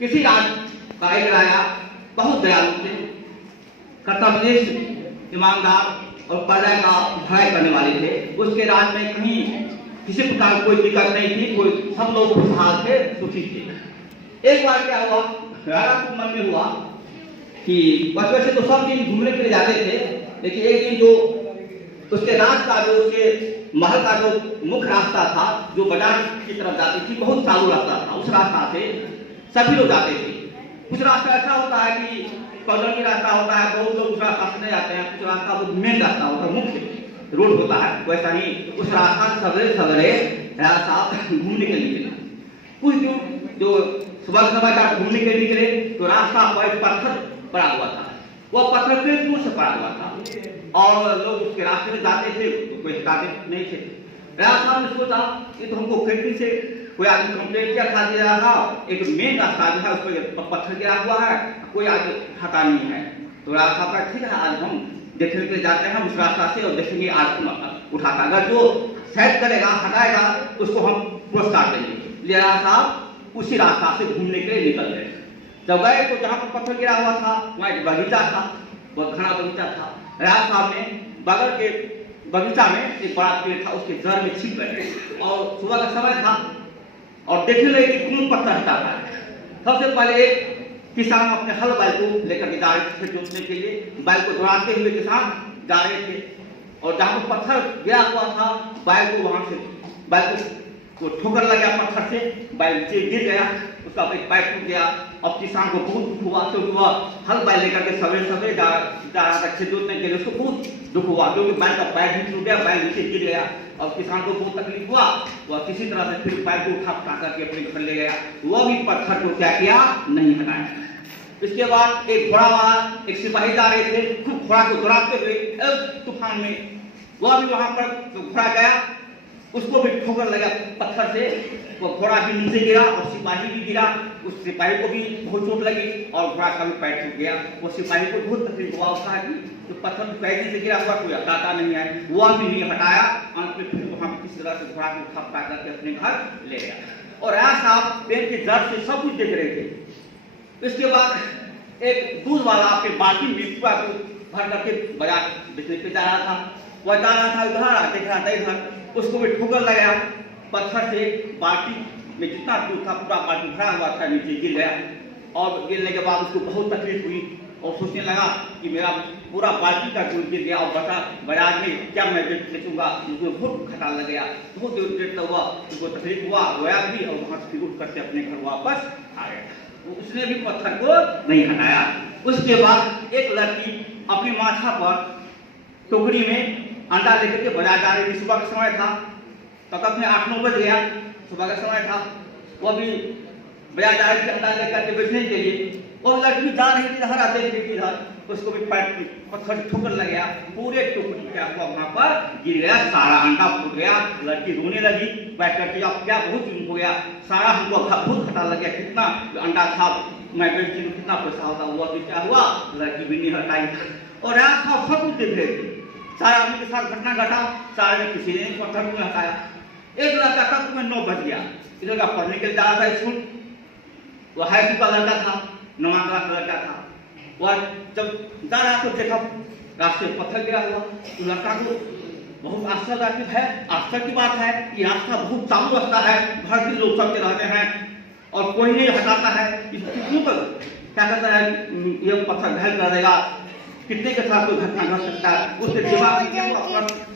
किसी राज का एक राजा बहुत दयालु थे, कर्तव्यनिष्ठ, ईमानदार और प्रजा का भलाई करने वाले थे। उसके राज में कहीं किसी प्रकार कोई दिक्कत नहीं थी, कोई सब लोग खुशहाल थे, सुखी थे। एक बार क्या हुआ, राजा को मन में हुआ कि बचपन से तो सब दिन घूमने के लिए जाते थे, लेकिन एक दिन जो उसके राज का जो उसके महल का जो मुख्य रास्ता था, जो बाजार की तरफ जाती थी, बहुत चालू रास्ता था। उस रास्ता से सभी लोग जाते थे। कुछ रास्ता ऐसा होता है कि कॉलोनी रास्ता होता है, बहुत लोग उस रास्ता से नहीं जाते हैं। कुछ रास्ता वो मेन रास्ता होता है, मुख्य रोड होता है। वैसा ही उस रास्ता सवेरे सवेरे रास्ता घूमने के लिए निकला। कुछ दूर जो सुबह सुबह घूमने के लिए निकले तो रास्ता पर पत्थर पड़ा हुआ था। वह पत्थर के दूर से पड़ा हुआ था और लोग उसके रास्ते में जाते थे तो कोई हटाते नहीं थे। राजा ने सोचा कि तो हमको खेती से कोई आदमी कंप्लेंट किया था कि रहा एक मेन रास्ता जो है उस पर पत्थर गिरा हुआ है, कोई आगे हटा नहीं है। तो राजा का ठीक है, आज हम देखने के लिए जाते हैं उस रास्ता से और देखेंगे आज उठाता, अगर जो सेट करेगा हटाएगा उसको हम पुरस्कार देंगे। लिया साहब उसी रास्ता से घूमने के लिए निकल गए। जब गए तो जहाँ पर पत्थर गिरा हुआ था वहाँ एक बगीचा था, वह घना बगीचा था। राजा साहब ने बगल के बगीचा में एक बड़ा पेड़ था, उसके जड़ में छिप गए और सुबह का समय था और देखने लगे कि कौन पत्थर हटाता है। सबसे पहले एक किसान अपने हल बैल को लेकर के जा रहे थे जोतने के लिए। बैल को दौड़ाते हुए किसान जा रहे थे और जहाँ पर पत्थर गिरा हुआ था बैल को वहां से बैल को ठोकर लग गया पत्थर से, बैल नीचे गिर गया, उसका एक पैर टूट गया। अब किसान को बहुत दुख हुआ, तो वह हल बैल लेकर के सवेरे सवेरे जा रहा था खेत जोतने के लिए। उसको बहुत दुख हुआ क्योंकि बैल का पैर भी टूट गया, बैल नीचे गिर गया। और किसान को बहुत तकलीफ हुआ, वह किसी तरह से फिर पैर को उठा करके अपने घर ले गया। वह भी पत्थर को क्या किया, नहीं हटाया। इसके बाद एक घोड़ा वाला एक सिपाही जा रहे थे, खूब घोड़ा को दौड़ाते हुए तूफान में, वह भी वहां पर घोड़ा गया, उसको भी ठोकर लगा पत्थर से, वो घोड़ा भी नीचे गिरा और सिपाही भी गिरा। उस सिपाही को भी बहुत चोट लगी और घोड़ा का भी पैर टूट गया। वो सिपाही को बहुत तकलीफ हुआ, उसका कि तो पत्थर पैर से गिरा हुआ कोई हटाता नहीं है, वह भी नहीं हटाया। अंत में फिर वहां किसी तरह से घोड़ा को उठा करके अपने घर ले गया। और राजा साहब पेड़ के जड़ से सब कुछ देख रहे थे। इसके बाद एक दूध वाला अपने बाल्टी में पूरा दूध भर करके बाजार बेचने पे जा रहा था। वह जा रहा था उधर, देख रहा था इधर, उसको भी ठोकर लगाया पत्थर से। बाल्टी में जितना दूध था पूरा बाल्टी भरा हुआ था, नीचे गिर गया और गिरने के बाद उसको बहुत तकलीफ हुई और सोचने लगा कि मेरा पूरा बाल्टी का दूध गिर गया और बचा बाजार में क्या मैं बेचूंगा। उसको बहुत खटा लग गया, बहुत देर तक हुआ, उसको तकलीफ हुआ, रोया भी और वहां से उठ करके अपने घर वापस आ गया। उसने भी पत्थर को नहीं हटाया। उसके बाद एक लड़की अपनी माथा पर टोकरी में अंडा लेकर के बाजार जा रही थी। सुबह का समय था, तब में 8-9 बज गया, सुबह का समय था। वो भी बाजार जा रही थी अंडा लेकर के बेचने के लिए। वो लड़की जा रही थी, हर आते थे इधर, उसको भी पैर पत्थर ठोकर लग गया, पूरे टोकरी क्या हुआ वहां पर गिर गया, सारा अंडा फूट गया। लड़की रोने लगी बैठ करके, अब क्या बहुत दिन हो गया, सारा हमको बहुत खटा लग गया, कितना अंडा था मैं बेचती हूँ, कितना पैसा होता। हुआ कि क्या हुआ, लड़की भी नहीं हटाई और रात सब कुछ देख रहे थे। सारे आदमी के साथ घटना घटा, सारे में किसी ने पत्थर को हटाया। एक लड़का तक में 9 बज गया, इधर का पढ़ने के लिए जा रहा था स्कूल। वो हाई स्कूल का लड़का था, 9वां क्लास का लड़का था। वह जब जा रहा तो देखा रास्ते पत्थर गिरा हुआ। तो लड़का को बहुत आश्चर्य है, आश्चर्य की बात है कि रास्ता बहुत चालू रास्ता है, घर के लोग चलते रहते हैं और कोई नहीं हटाता है। क्यों क्या कहता है, ये पत्थर घायल कर देगा, कितने के साथ कोई घटना घट सकता है, उसके दिमाग में क्या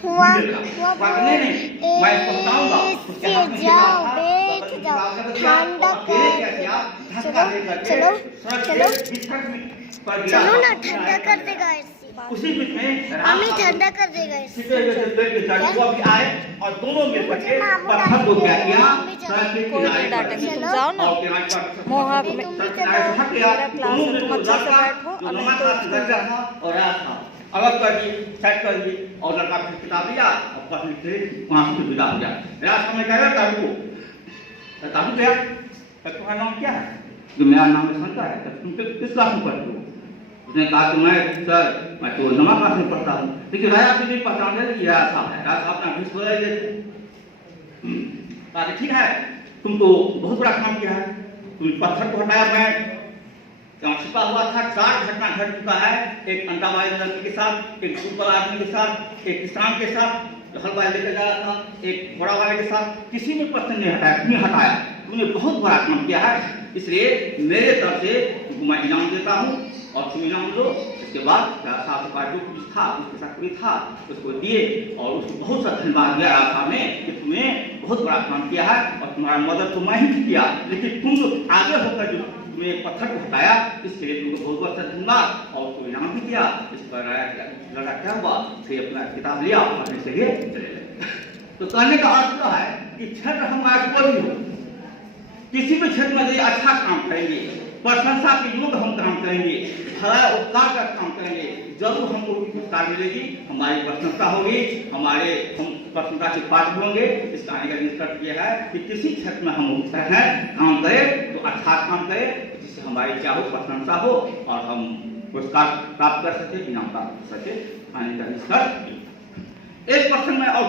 हुआ, नहीं मैं बताऊंगा उसके हाथ में चलो ना, ठंडा कर देगा उसी बीच में हम ही ठंडा कर देगा वो भी आए और दोनों मिल करके पत्थर को क्या किया, सड़क के किनारे पर जाओ ना, मोहा में हट गया। दोनों में जो लड़का जो नौवां क्लास का लड़का था और राजा था, अलग कर दी, सेट कर दी और लड़का फिर किताब लिया और पढ़ लिख के वहां से विदा हो गया। राजा समय कह रहा ताबू ताबू गया, तुम्हारा नाम क्या है? जो मेरा नाम है शंकर है, तुम किस क्लास में पढ़ते हो? उसने कहा कि मैं तो 9वां क्लास में पढ़ता हूँ। लेकिन राजा भी नहीं पहचान रहे कि राजा साहब है, राजा साहब ने बोला कहा ठीक है, तुम तो बहुत बड़ा काम किया है, तुमने पत्थर को हटाया, मैं छिपा हुआ था। 4 घटना घट चुका है, एक अंताबाई लड़की के साथ, एक सुपर आदमी के साथ, एक किसान के साथ हलवाई लेकर जा रहा था, एक घोड़ा वाले के साथ। किसी ने पत्थर नहीं हटाया, तुमने हटाया। तुमने बहुत बड़ा काम किया है, इसलिए मेरे तरफ से तुमको मैं इनाम देता हूँ और तुम इनाम लो। इसके बाद साथ जो कुछ था, उसके साथ भी था, उसको दिए और उसको बहुत सा धन्यवाद दिया राजा ने कि तुमने बहुत बड़ा काम किया है और तुम्हारा मदद तो मैं ही किया, लेकिन तुम आगे होकर जो तुमने पत्थर को हटाया, इसके लिए तुमको बहुत बहुत धन्यवाद और उसको इनाम भी दिया। इस पर लड़ा क्या हुआ, फिर अपना किताब लिया और अपने से लिए चले गए। तो कहने का अर्थ है कि क्षेत्र हमारा कोई हो, किसी भी क्षेत्र में यदि अच्छा काम करेंगे, प्रशंसा के योग्य हम काम करेंगे, भला उपकार का काम करेंगे, जरूर हमको उपकार मिलेगी, हमारी प्रशंसा होगी, हम प्रशंसा के पात्र होंगे। इस कहानी का निष्कर्ष यह है कि किसी क्षेत्र में हम हैं काम करें तो अच्छा काम करें, जिससे हमारी चाहो प्रशंसा हो और हम पुरस्कार प्राप्त कर सके, इनाम प्राप्त कर सके। कहानी का निष्कर्ष एक प्रश्न में और